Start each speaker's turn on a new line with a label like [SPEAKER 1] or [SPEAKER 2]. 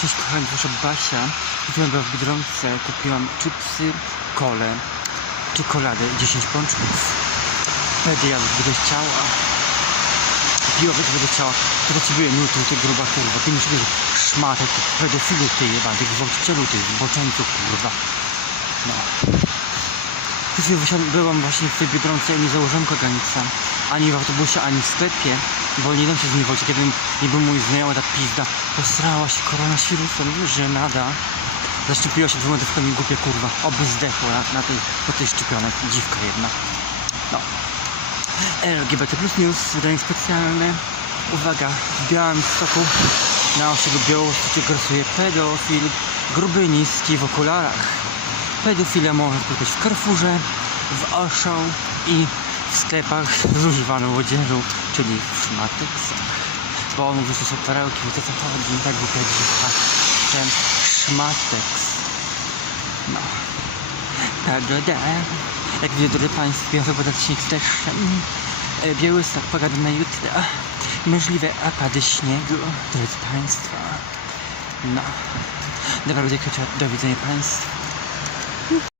[SPEAKER 1] Cześć kochani, proszę Basia. Kupiłam w Biedronce, kupiłam chipsy, kole, czekoladę i 10 pączków. Wtedy ja będę chciała. Piła będę chciała. To do ciebie minuty, ty gruba kurwa. Ty myślisz, szmatek, ty pedofilu, ty jeba, ty gwałcicielu, ty zboczeńcu, kurwa. No. Wysiadł- byłam właśnie w tej Biedronce i nie założyłam kagańca. Ani w autobusie, ani w sklepie, bo nie dam się zniewodzić, kiedy nie był mój znajomy, ta pizda posrała się koronawirusem, że nada. Zaszczepiła się dwoma dawkami głupia kurwa, oby zdechła na, na tej, po tej szczepionek, dziwka jedna. No. LGBT Plus News, wydanie specjalne. Uwaga, w białym stoku na osiedlu Białostoku grasuje pedofil, gruby, niski w okularach. Pedofila można spotkać w Carrefourze, w Auchan i w sklepach z używaną odzieżą, czyli w szmatyksach. Bo on mówi, że są perełki, wiecie co chodzi, tak głupia dziwka. Ten szmateks. No. PGD. Jak widzę, drodzy Państwo, ja śnieg z deszczem. E, Białystok pogadł na jutro. Możliwe opady śniegu, drodzy Państwo. No. Dobra. Do widzenia Państwu.